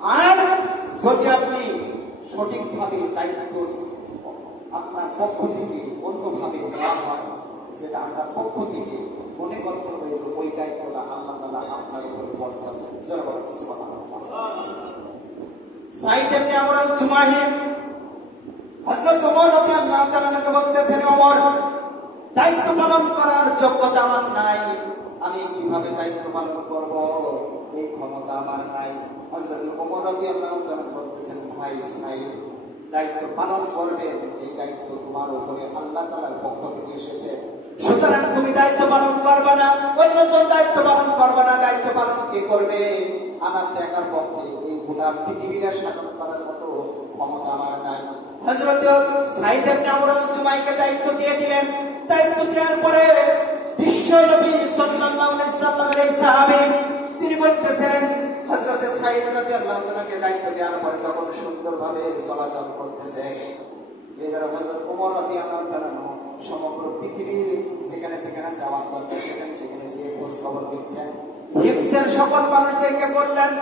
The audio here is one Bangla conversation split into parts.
আর যদি আপনি সঠিকভাবে দায়িত্ব আপনার পক্ষ থেকে অন্যভাবে দেওয়া হয়, যেটা আপনার পক্ষ থেকে মনে করতে হয়েছে ওই দায়িত্বটা আল্লাহ তাআলা আপনার উপরে বর্তাচ্ছেন। সাইদ ইবনে আমর আল-জুমাহি হযরত ওমর রাদিয়াল্লাহু তাআলাকে বলতেছেন, ওমর, দায়িত্ব পালন করার যোগ্যতা আমার নাই, আমি কিভাবে দায়িত্ব পালন করব, এই ক্ষমতা আমার নাই। হযরত ওমর রাদিয়াল্লাহু তাআলা বলতেছেন, ভাই সাইদ, দায়িত্ব পালন করবে, এই দায়িত্ব তোমার উপরে আল্লাহ তাআলার পক্ষ থেকে এসেছে, সুতরাং তুমি দায়িত্ব পালন করবে না, অন্যজন দায়িত্ব পালন করবে না। দায়িত্ব পালন কে করবে? আমার দেখার পক্ষে এই গোটা পৃথিবীটা শাসন করার মতো ক্ষমতা আমার নাই। হযরত সাইদ ইবনে আমর আল-জুমাহিকে দায়িত্ব দিয়ে দিলেন। দায়িত্ব দেওয়ার পরে বিশ্ব নবী সাল্লাল্লাহু আলাইহি সাল্লামের এই সাহাবী তিনি বলতেছেন, হযরত সাইদ রাদিয়াল্লাহু তাআলাকে দায়িত্ব দেওয়ার পরে যখন সুন্দরভাবে চলাচল করতেছে, এবারে হযরত ওমর রাদিয়াল্লাহু তাআলা সমগ্র পৃথিবী যেখানে যেখানে যাওয়ার দরকার সেখানে সেখানে যে খোঁজ খবর দিচ্ছেন। হিমসের সকল মানুষদেরকে বললেন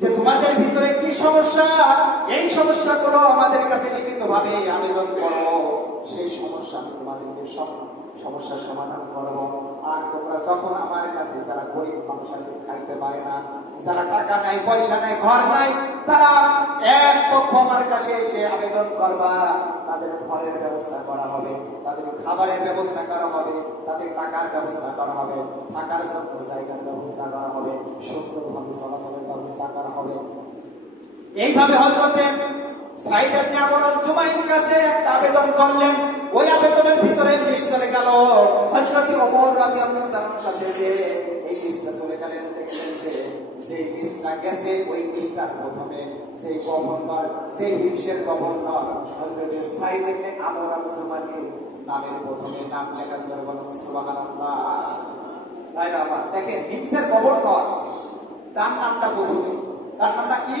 যে তোমাদের ভিতরে কি সমস্যা, এই সমস্যাগুলো আমাদের কাছে লিখিতভাবে আবেদন করো, সেই সমস্যা আমি তোমাদেরকে সব সমস্যার সমাধান করব। আর তোমরা যখন আমার কাছে, যারা গরিব মানুষ আছে, খাইতে পারে না, যারা টাকা নাই, পয়সা নাই, ঘর নাই, তারা এক পক্ষ আমার কাছে এসে আবেদন করবা, তাদের ঘরের ব্যবস্থা করা হবে, তাদের খাবারের ব্যবস্থা করা হবে, তাদের টাকার ব্যবস্থা করা হবে, থাকার জন্য জায়গার ব্যবস্থা করা হবে, সুন্দরভাবে চলাচলের ব্যবস্থা করা হবে। এইভাবে হযরত সাইদ ইবনে আমর আল-জুমাহির কাছে একটা আবেদন করলেন। ওই আবেদনের ভিতরে লিস্ট চলে গেল। হযরত ওমর রাদিয়াল্লাহু তাআলার কাছে যে এই লিস্টটা চলে গেলেন, দেখলেন যে লিস্টটা গেছে, ওই লিস্টটার প্রথমে যে গভর্নর, যে হিমসের গভর্নর হযরত সাইদ ইবনে আমর আল-জুমাহি নামের প্রথমে নাম লেখা ছিল। বলুন সুবহানাল্লাহ। তাই বাবা দেখেন, হিমসের গভর্নর, তার নামটা প্রথমে। তার নামটা কি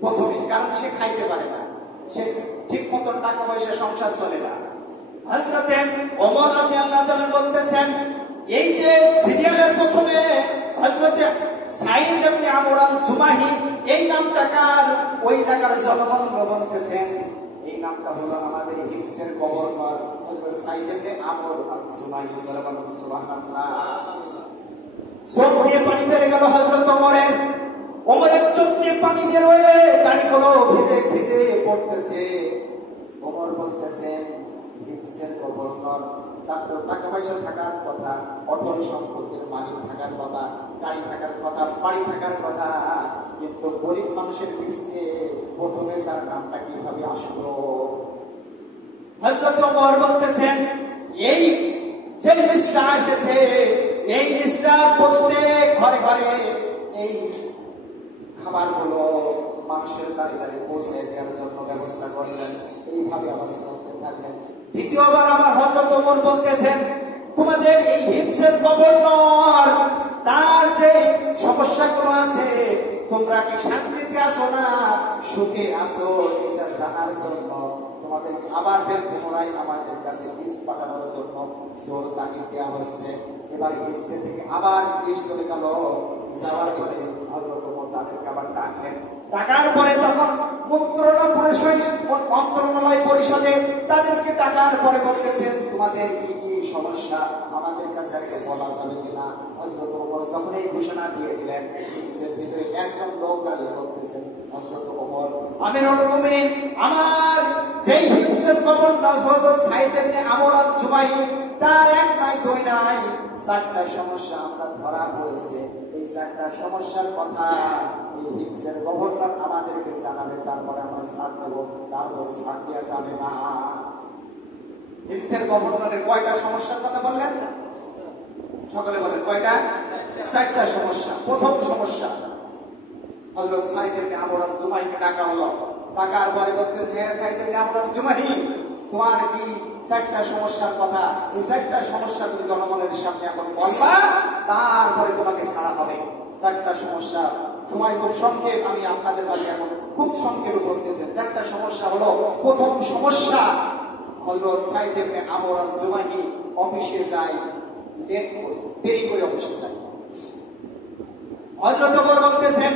প্রথমে? কারণ সে খাইতে পারে না, সে ঠিক মতন টাকা পয়সা সংসার চলে না। হযরত ওমর রাদিয়াল্লাহু তাআলা বলতেছেন, এই যে সিরিয়ালের প্রথমে হযরত সাইদ ইবনে আমর আল-জুমাহি, এই নামটা কার? ওই এলাকার জনগণ বলতেছেন এই নামটা হলো আমাদের হিমসের গভর্নর হযরত সাইদ ইবনে আমর আল-জুমাহি। সুবহানাল্লাহ। চোখ দিয়ে পানি বেরিয়ে গেল হযরত ওমরের। ওমরের চোখ দিয়ে পানি বের হয়ে দাড়িগুলো ভিজে ভিজে পড়তেছে। ওমর বলতেছেন, হিমসের গভর্নর, তার তো টাকা পয়সা থাকার কথা, অটল সম্পত্তির মালিক থাকার কথা, গাড়ি থাকার কথা, বাড়ি থাকার কথা, কিন্তু গরিব মানুষের লিস্টে প্রথমে তার নামটা কিভাবে আসলো? হযরত ওমর বলতেছেন, এই যে লিস্টটা এসেছে, এই লিস্টটা প্রত্যেক ঘরে ঘরে এই খাবারগুলো মানুষের দাঁড়িয়ে দাঁড়িয়ে পৌঁছে দেওয়ার জন্য ব্যবস্থা করলেন। এইভাবে আমার চলতে থাকলেন। দ্বিতীয়বার আমার হযরত ওমর বলতেছেন, তোমাদের এই হিমসের গভর্নর, তার যে সমস্যাগুলো আছে, তোমরা কি শান্তিতে আছো না সুখে আছো, এটা জানার জন্য তোমাদের আবার পুনরায় আমাদের কাছে লিস্ট পাঠানোর জন্য জোর তাগিদ দেওয়া হচ্ছে। এবার হিমসে থেকে আবার লিস্ট চলে গেল। যাওয়ার পরে হযরত ওমর তাদেরকে আবার ডাকলেন। ডাকার পরে তখন মন্ত্রণালয় পরিষদে তাদেরকে ডাকার পরে বলতেছেন, তোমাদের কি কি সমস্যা আমাদের কাছে আগে বলা যাবে কিনা? হযরত ওমর যখন এই ঘোষণা দিয়ে দিলেন, হিমসের ভিতরে একজন লোক দাঁড়িয়ে বলতেছেন, হযরত ওমর, আমিরুল মুমিনিন, আমার যেই হিমসের গভর্নর হযরত সাইদ ইবনে আমর আল-জুমাহি, তার এক নাই দুই নাই, চারটা সমস্যা আমরা ধরা পড়েছে। এই চারটা সমস্যার কথা এই হিমসের গভর্নর আমাদেরকে জানাবে, তারপরে আমরা ছাড় দেবো, তারপরে ছাড় দেওয়া যাবে না। হিমসের গভর্নরের কয়টা সমস্যার কথা বললেন? সকলে বলেন কয়টা? চারটা সমস্যা। প্রথম সমস্যা, হযরত সাইদ ইবনে আমর আল-জুমাহিকে ডাকা হলো। ডাকার পরে বলতেন, হে সাইদ ইবনে আমর আল-জুমাহি, তোমার কি চারটা সমস্যার কথা, এই চারটা সমস্যা তুমি জনগণের সামনে এখন বলবা, তারপরে তোমাকে ছাড়া হবে। চারটা সমস্যা, সময় খুব সংক্ষেপ, আমি আপনাদের কাছে এখন খুব সংক্ষেপে বলতেছেন। চারটা সমস্যা হলো, প্রথম সমস্যা, হযরত সাইদ ইবনে আমর আল-জুমাহি অফিসে যায় লেট করে, দেরি করে অফিসে যায়। হযরত ওমর বলতেছেন,